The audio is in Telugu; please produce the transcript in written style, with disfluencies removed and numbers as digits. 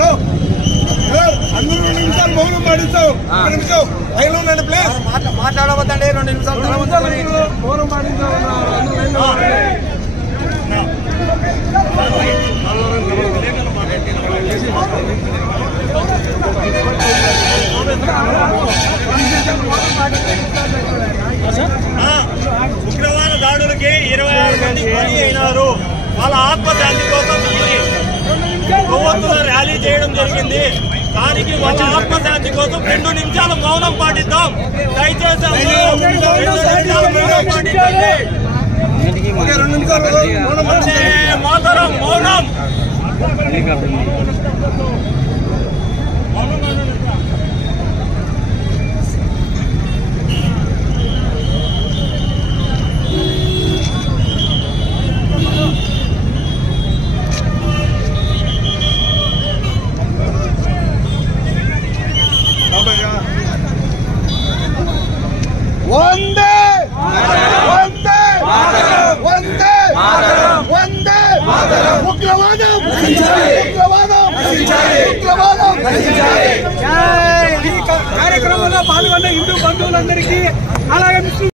హలో అందరూ 2 నిమిషాలు మౌనం పాటిస్తావు. 1 నిమిషం లైన్ లో ఉండండి ప్లీజ్. మాట్లాడవద్దండి. 2 నిమిషాలు మౌనం పాటిస్తావు. ఉగ్రవాద దాడులకి 26 మంది బలి అయినారు. వాళ్ళ ఆత్మశాంతి కోసం కొవ్వొత్తుల ర్యాలీ చేయడం జరిగింది. దానికి వాళ్ళ ఆత్మశాంతి కోసం 2 నిమిషాలు మౌనం పాటిద్దాం. దయచేసి 2 నిమిషాలు మౌనం పాటించండి. మాతరం మౌనం. వందే వందే వందే వందే ఉగ్రవాదం ఉగ్రవాదం ఉగ్రవాదం. కార్యక్రమంలో పాల్గొన్న హిందూ బంధువులందరికీ అలాగే